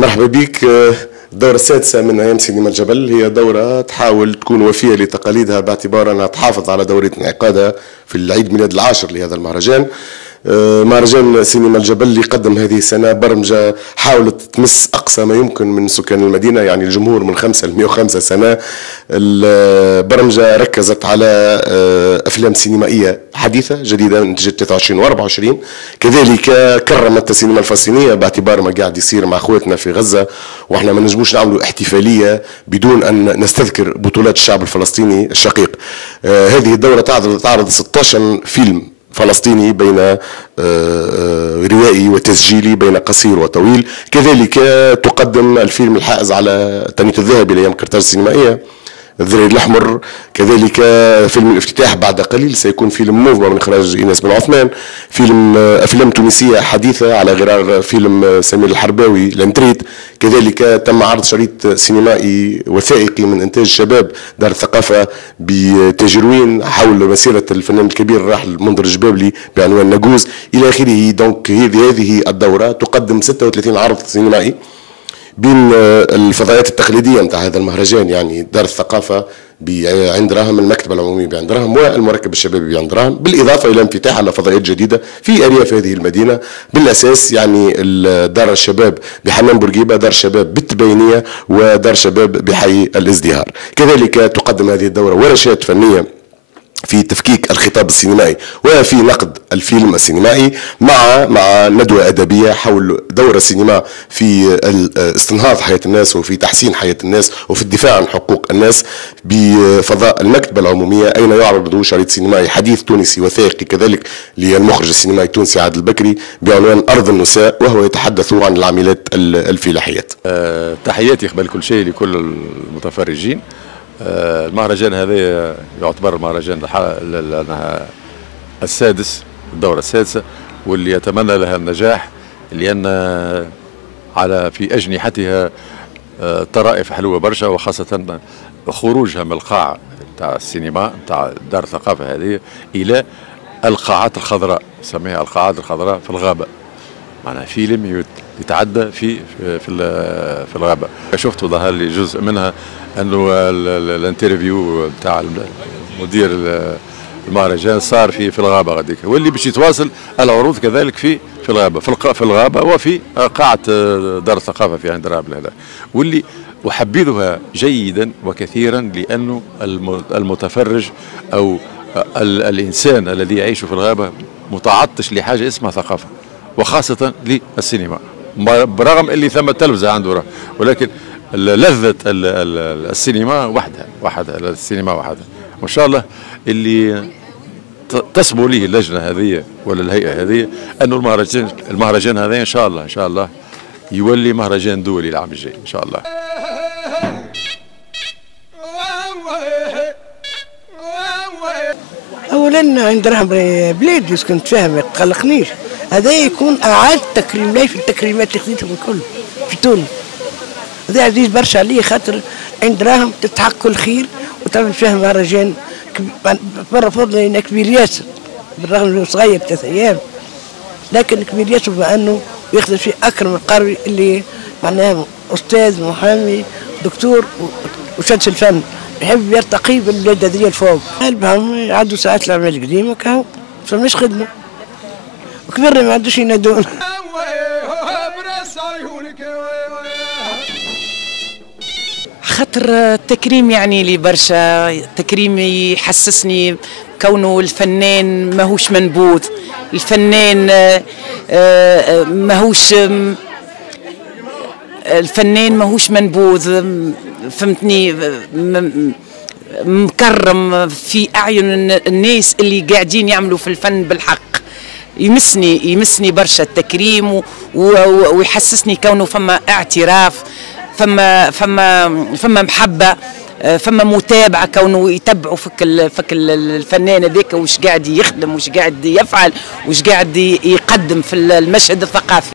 مرحبا بك. الدورة السادسة من أيام سينما الجبل هي دورة تحاول تكون وفية لتقاليدها باعتبار أنها تحافظ على دورة انعقادها في العيد ميلاد العاشر لهذا المهرجان. مهرجان سينما الجبل اللي قدم هذه السنة برمجة حاولت تمس أقصى ما يمكن من سكان المدينة، يعني الجمهور من 5 ل 105 سنة. البرمجة ركزت على أفلام سينمائية حديثة جديدة انتجت 23 و 24. كذلك كرمت السينما الفلسطينية باعتبار ما قاعد يصير مع أخواتنا في غزة، وإحنا ما نجموش نعملوا احتفالية بدون أن نستذكر بطولات الشعب الفلسطيني الشقيق. هذه الدورة تعرض 16 فيلم فلسطيني بين روائي وتسجيلي، بين قصير وطويل. كذلك تقدم الفيلم الحائز على التنيت الذهبي لايام قرطاج السينمائيه الذرير الأحمر. كذلك فيلم الافتتاح بعد قليل سيكون فيلم موفما من إخراج إيناس بن عثمان، أفلام تونسية حديثة على غرار فيلم سمير الحرباوي لانتريت. كذلك تم عرض شريط سينمائي وثائقي من إنتاج شباب دار الثقافة بتجروين حول مسيرة الفنان الكبير الراحل منذر الجبابلي بعنوان نجوز إلى آخره. دونك هذه الدورة تقدم 36 عرض سينمائي بين الفضائيات التقليدية نتاع هذا المهرجان، يعني دار الثقافة عند راهم، المكتبة العمومية بعند راهم، والمركب الشبابي بعند راهم، بالإضافة إلى انفتاح على فضائيات جديدة في أرياف هذه المدينة. بالأساس يعني دار الشباب بحمام بورقيبة، دار شباب بالتبينية، ودار شباب بحي الازدهار. كذلك تقدم هذه الدورة ورشات فنية في تفكيك الخطاب السينمائي وفي نقد الفيلم السينمائي، مع ندوة أدبية حول دور السينما في استنهاض حياة الناس وفي تحسين حياة الناس وفي الدفاع عن حقوق الناس بفضاء المكتبة العمومية، أين يعرض شريط سينمائي حديث تونسي وثائقي كذلك للمخرج السينمائي التونسي عادل البكري بعنوان أرض النساء، وهو يتحدث عن العاملات الفلاحيات. تحياتي قبل كل شيء لكل المتفرجين. المهرجان هذا يعتبر المهرجان السادس، الدورة السادسة، واللي يتمنى لها النجاح، لأن في أجنحتها طرائف حلوة برشا، وخاصة خروجها من القاعة تاع السينما تاع دار الثقافة هذه إلى القاعات الخضراء، نسميها القاعات الخضراء في الغابة. معناها فيلم يتعدى في الغابة. شفت ظهر لي جزء منها انه الانترفيو بتاع مدير المهرجان صار في الغابة غاديك، واللي باش يتواصل العروض كذلك في الغابة، في الغابة وفي قاعة دار الثقافة في عند راب الهلال، واللي أحبذها جيدا وكثيرا، لأنه المتفرج أو الإنسان الذي يعيش في الغابة متعطش لحاجة اسمها ثقافة، وخاصة للسينما، برغم اللي ثم التلفزة عنده، ولكن لذة السينما وحدها السينما وحدها. وإن شاء الله اللي تصبو ليه اللجنة هذه ولا الهيئة هذه أنه المهرجان هذا إن شاء الله يولي مهرجان دولي العام الجاي إن شاء الله. أولا عند راهم بلاد يسكن تفهم ما تقلقنيش، هذا يكون أعاد تكريم لي في التكريمات اللي خذيتهم الكل في تونس. هذا عزيز برشا عليه، خاطر عند راهم تستحق كل خير وتعمل فيها مهرجان مرة فضل انه كبير ياسر، بالرغم انه صغير 3 أيام، لكن كبير ياسر بانه يخدم فيه اكرم القروي اللي معناها استاذ محامي دكتور وشادش الفن، يحب يرتقي بالبلاد هذه الفوق. بهم يعدوا ساعات العمل القديمه كهو فماش خدمه، وكبرنا ما عندوش ينادون. خاطر التكريم يعني لي برشا، التكريم يحسسني كونه الفنان ماهوش منبوذ، الفنان ماهوش منبوذ، فهمتني، مكرم في أعين الناس اللي قاعدين يعملوا في الفن بالحق. يمسني برشا التكريم، ويحسسني كونه فما اعتراف، فما محبة، فما متابعة، كونه يتبعوا فك الفنان هذاك واش قاعد يخدم، واش قاعد يفعل، واش قاعد يقدم في المشهد الثقافي.